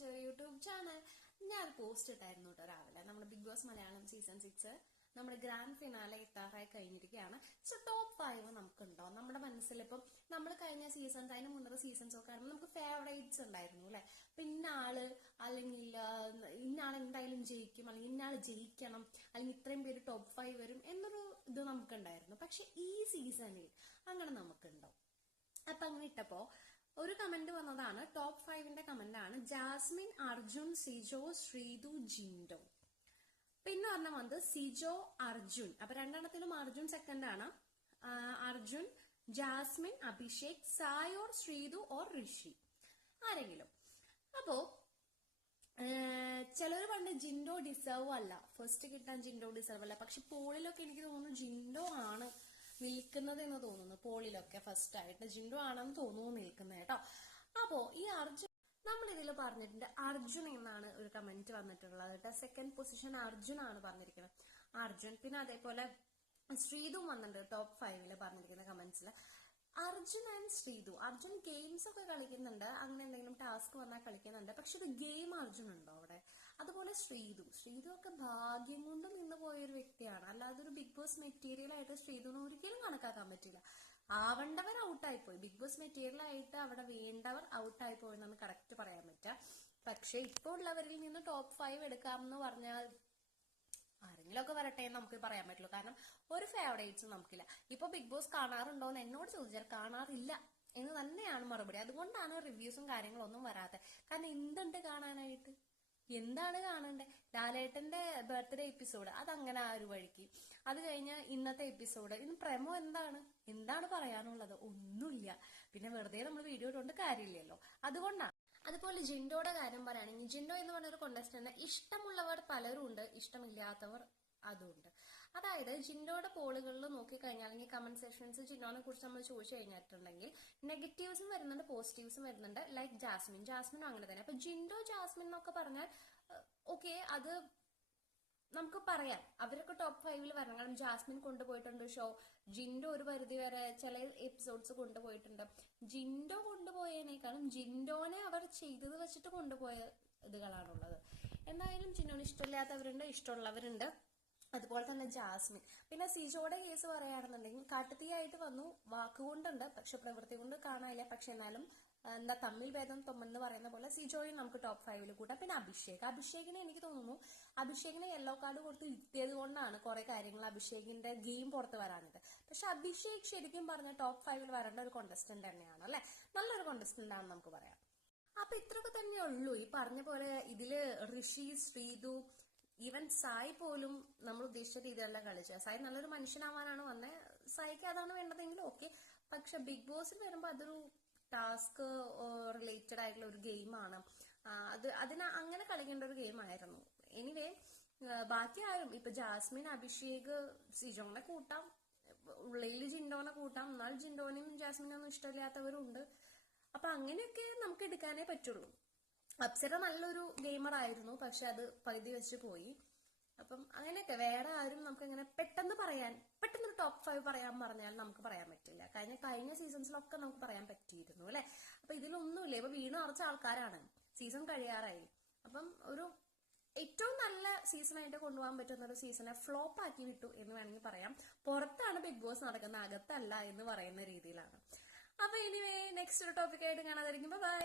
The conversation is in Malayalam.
To YouTube channel. ഞാൻ പോസ്റ്റ് ഇട്ടായിരുന്നു കേട്ടോ രാവിലെ. നമ്മുടെ ബിഗ് ബോസ് മലയാളം സീസൺ 6 നമ്മുടെ ഗ്രാൻഡ് ഫിനാലെ എത്താറായി കഴിഞ്ഞിരിക്കുകയാണ്. സോ ടോപ്പ് 5 നമുക്കുണ്ടോ നമ്മുടെ മനസ്സിൽ? ഇപ്പം നമ്മൾ കഴിഞ്ഞ സീസൺസ്, അതിന് മുന്നത്തെ സീസൺസ് ഒക്കെ ആണെങ്കിൽ നമുക്ക് ഫേവറേറ്റ്സ് ഉണ്ടായിരുന്നു അല്ലെ. അപ്പൊ ഇന്നാള് അല്ലെങ്കിൽ ഇന്നാൾ എന്തായാലും ജയിക്കും, അല്ലെങ്കിൽ ഇന്നാൾ ജയിക്കണം, അല്ലെങ്കിൽ ഇത്രയും പേര് ടോപ്പ് 5 വരും എന്നൊരു ഇത് നമുക്കുണ്ടായിരുന്നു. പക്ഷെ ഈ സീസണിൽ അങ്ങനെ നമുക്കുണ്ടോ? അപ്പൊ അങ്ങനെ ഇട്ടപ്പോ ഒരു കമന്റ് വന്നതാണ്, ടോപ്പ് 5ന്റെ കമന്റ് ആണ്. ജാസ്മിൻ, അർജുൻ, സിജോ, ശ്രീതു, ജിൻഡോ. പിന്നെ പറഞ്ഞ വന്നത് സിജോ, അർജുൻ. അപ്പൊ രണ്ടെണ്ണത്തിലും അർജുൻ സെക്കൻഡ് ആണ്. അർജുൻ, ജാസ്മിൻ, അഭിഷേക്, സായ് ഓർ ശ്രീതു ഓർ ഋഷി, ആരെങ്കിലും. അപ്പോ ചിലർ പണ്ട് ജിൻഡോ ഡിസേർവ് അല്ല, ഫസ്റ്റ് കിട്ടാൻ ജിൻഡോ ഡിസേർവ് അല്ല. പക്ഷെ പോളിലൊക്കെ എനിക്ക് തോന്നുന്നു ജിൻഡോ ആണ് നിൽക്കുന്നത് എന്ന് തോന്നുന്നു. പോളിലൊക്കെ ഫസ്റ്റ് ആയിട്ട് ജിൻഡോ ആണെന്ന് തോന്നുന്നു നിൽക്കുന്നത് കേട്ടോ. അപ്പോ ഈ അർജുൻ, നമ്മൾ ഇതിൽ പറഞ്ഞിട്ടുണ്ട് അർജുൻ എന്നാണ് ഒരു കമന്റ് വന്നിട്ടുള്ളത് കേട്ടോ. സെക്കൻഡ് പൊസിഷൻ അർജുൻ ആണ് പറഞ്ഞിരിക്കുന്നത്, അർജുൻ. പിന്നെ അതേപോലെ ശ്രീതു വന്നിട്ടുണ്ട് ടോപ്പ് 5 പറഞ്ഞിരിക്കുന്ന കമന്റ്സിൽ. അർജുൻ ആൻഡ് ശ്രീതു. അർജുൻ ഗെയിംസ് ഒക്കെ കളിക്കുന്നുണ്ട്, അങ്ങനെ എന്തെങ്കിലും ടാസ്ക് വന്നാൽ കളിക്കുന്നുണ്ട്. പക്ഷെ ഇത് ഗെയിം അർജുൻ ഉണ്ടോ അവിടെ? അതുപോലെ ശ്രീതു ഒക്കെ ഭാഗ്യം കൊണ്ട് നിന്ന് പോയൊരു വ്യക്തിയാണ്. അല്ലാതെ ഒരു ബിഗ് ബോസ് മെറ്റീരിയൽ ആയിട്ട് ശ്രീതുവിനെ ഒരിക്കലും കണക്കാക്കാൻ പറ്റില്ല. ആവേണ്ടവർ ഔട്ടായി പോയി, ബിഗ് ബോസ് മെറ്റീരിയൽ ആയിട്ട് അവിടെ വേണ്ടവർ ഔട്ടായി പോയെന്നാണ് കറക്റ്റ് പറയാൻ പറ്റുക. പക്ഷെ ഇപ്പോൾ ഉള്ളവരിൽ നിന്ന് ടോപ്പ് 5 എടുക്കാമെന്ന് പറഞ്ഞാൽ ആരെങ്കിലും ഒക്കെ വരട്ടെ എന്ന് നമുക്ക് പറയാൻ പറ്റുള്ളൂ. കാരണം ഒരു ഫേവറേറ്റ്സും നമുക്കില്ല. ഇപ്പൊ ബിഗ് ബോസ് കാണാറുണ്ടോ എന്ന് എന്നോട് ചോദിച്ചാൽ കാണാറില്ല എന്ന് തന്നെയാണ് മറുപടി. അതുകൊണ്ടാണ് റിവ്യൂസും കാര്യങ്ങളൊന്നും വരാത്തത്. കാരണം എന്തുണ്ട് കാണാനായിട്ട്? എന്താണ് കാണണ്ടേ? ലാലേട്ടന്റെ ബർത്ത്ഡേ എപ്പിസോഡ് അതങ്ങനെ ആ ഒരു വഴിക്ക്, അത് കഴിഞ്ഞ് ഇന്നത്തെ എപ്പിസോഡ്, ഇന്ന് പ്രമോ എന്താണ് പറയാനുള്ളത്? ഒന്നുമില്ല. പിന്നെ വെറുതെ നമ്മൾ വീഡിയോ ഇട്ടുകൊണ്ട് കാര്യമില്ലല്ലോ, അതുകൊണ്ടാണ്. അതുപോലെ ജിൻഡോയുടെ കാര്യം പറയുകയാണെങ്കിൽ, ജിൻഡോ എന്ന് പറഞ്ഞൊരു കോണ്ടസ്റ്റന്റ് ഇഷ്ടമുള്ളവർ പലരും ഉണ്ട്, ഇഷ്ടമില്ലാത്തവർ അതുണ്ട്. അതായത് ജിൻഡോയുടെ പോളുകളിൽ നോക്കിക്കഴിഞ്ഞാൽ, അല്ലെങ്കിൽ കമന്റ് സെക്ഷൻസ് ജിൻഡോനെ കുറിച്ച് നമ്മൾ ചോദിച്ചു കഴിഞ്ഞിട്ടുണ്ടെങ്കിൽ നെഗറ്റീവ്സും വരുന്നുണ്ട്, പോസിറ്റീവ്സും വരുന്നുണ്ട്. ലൈക്ക് ജാസ്മിനും അങ്ങനെ തന്നെ. അപ്പൊ ജിൻഡോ, ജാസ്മിൻ എന്നൊക്കെ പറഞ്ഞാൽ ഓക്കെ, അത് നമുക്ക് പറയാം, അവരൊക്കെ ടോപ്പ് 5 വരണം. കാരണം ജാസ്മിൻ കൊണ്ടുപോയിട്ടുണ്ട് ഷോ, ജിൻഡോ ഒരു പരിധി വരെ ചില എപ്പിസോഡ്സ് കൊണ്ടുപോയിട്ടുണ്ട്. ജിൻഡോ കൊണ്ടുപോയതിനേക്കാളും ജിൻഡോനെ അവർ ചെയ്തത് വെച്ചിട്ട് കൊണ്ടുപോയ ഇതുകളാണുള്ളത്. എന്തായാലും ജിൻഡോന് ഇഷ്ടമില്ലാത്തവരുണ്ട്, ഇഷ്ടമുള്ളവരുണ്ട്. അതുപോലെ തന്നെ ജാസ്മിൻ. പിന്നെ സിജോയുടെ കേസ് പറയുകയാണെന്നുണ്ടെങ്കിൽ കാട്ടുതീയായിട്ട് വന്നു, വാക്കുകൊണ്ടുണ്ട് പക്ഷെ പ്രവൃത്തി കൊണ്ട് കാണാനില്ല. പക്ഷെ എന്നാലും എന്താ തമ്മിൽ ഭേദം തൊമ്മെന്ന് പറയുന്ന പോലെ സിജോയും നമുക്ക് ടോപ്പ് 5 കൂട്ടാം. പിന്നെ അഭിഷേകിനെ എനിക്ക് തോന്നുന്നു അഭിഷേകിനെ യെല്ലോ കാർഡ് കൊടുത്ത് ഇരുത്തിയത് കൊണ്ടാണ് കുറെ കാര്യങ്ങൾ അഭിഷേകിന്റെ ഗെയിം പുറത്ത് വരാഞ്ഞത്. പക്ഷെ അഭിഷേക് ശരിക്കും പറഞ്ഞ ടോപ്പ് 5 വരേണ്ട ഒരു കോണ്ടസ്റ്റന്റ് തന്നെയാണ് അല്ലെ, നല്ലൊരു കോണ്ടസ്റ്റന്റ് ആണെന്ന് നമുക്ക് പറയാം. അപ്പൊ ഇത്രയൊക്കെ തന്നെ ഉള്ളൂ. ഈ പറഞ്ഞ പോലെ ഇതില് ഋഷി, ശ്രീതു, ഈവൻ സായ് പോലും നമ്മൾ ഉദ്ദേശിച്ച രീതിയിലല്ല കളിച്ചത്. സായ് നല്ലൊരു മനുഷ്യനാവാനാണ് വന്നത്, സായിക്ക് അതാണ് വേണ്ടതെങ്കിൽ ഓക്കെ. പക്ഷെ ബിഗ് ബോസിൽ വരുമ്പോൾ അതൊരു ടാസ്ക് റിലേറ്റഡ് ആയിട്ടുള്ള ഒരു ഗെയിമാണ്. അതിന് അങ്ങനെ കളിക്കേണ്ട ഒരു ഗെയിം ആയിരുന്നു. എനിവേ ബാക്കി ആരും, ഇപ്പൊ ജാസ്മിൻ, അഭിഷേക്, സിജോനെ കൂട്ടാം, ഉള്ളിൽ ജിൻഡോനെ കൂട്ടാം. എന്നാൽ ജിൻഡോനെയും ജാസ്മിനൊന്നും ഇഷ്ടമില്ലാത്തവരുണ്ട്. അപ്പൊ അങ്ങനെയൊക്കെ നമുക്ക് എടുക്കാനേ പറ്റുള്ളൂ. അപ്സര നല്ലൊരു ഗെയിമർ ആയിരുന്നു, പക്ഷെ അത് പകുതി വെച്ച് പോയി. അപ്പം അങ്ങനെയൊക്കെ വേറെ ആരും നമുക്ക് ഇങ്ങനെ പെട്ടെന്നൊരു ടോപ്പ് 5 പറയാൻ പറഞ്ഞാൽ നമുക്ക് പറയാൻ പറ്റില്ല. കഴിഞ്ഞ സീസൺസിലൊക്കെ നമുക്ക് പറയാൻ പറ്റിയിരുന്നു അല്ലെ. അപ്പൊ ഇതിലൊന്നുമില്ല. ഇപ്പൊ വീണ് നിറച്ച ആൾക്കാരാണ്, സീസൺ കഴിയാറായി. അപ്പം ഒരു ഏറ്റവും നല്ല സീസണായിട്ട് കൊണ്ടുപോകാൻ പറ്റുന്ന ഒരു സീസണെ ഫ്ലോപ്പ് ആക്കി വിട്ടു എന്ന് വേണമെങ്കിൽ പറയാം. പുറത്താണ് ബിഗ് ബോസ് നടക്കുന്നത്, അകത്തല്ല എന്ന് പറയുന്ന രീതിയിലാണ്. അപ്പൊ ഇനിവേ നെക്സ്റ്റ് ഒരു ടോപ്പിക്കായിട്ട് കാണാതിരിക്കും. ബൈ.